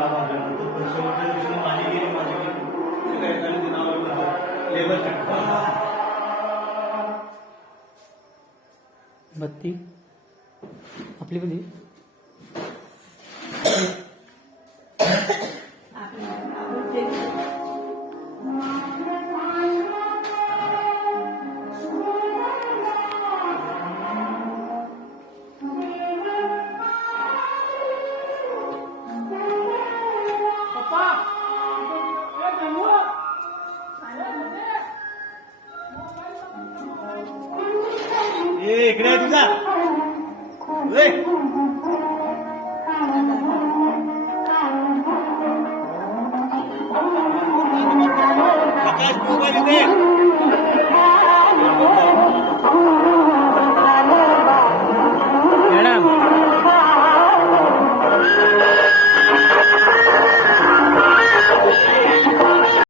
मला भाजल्यानंतर पण शेवटच्या दिवशी माझी गेली सगळ्या ते नाव लेबर बत्ती आपली पण इकडे आहे तुझा आकाश मोबाईल इथे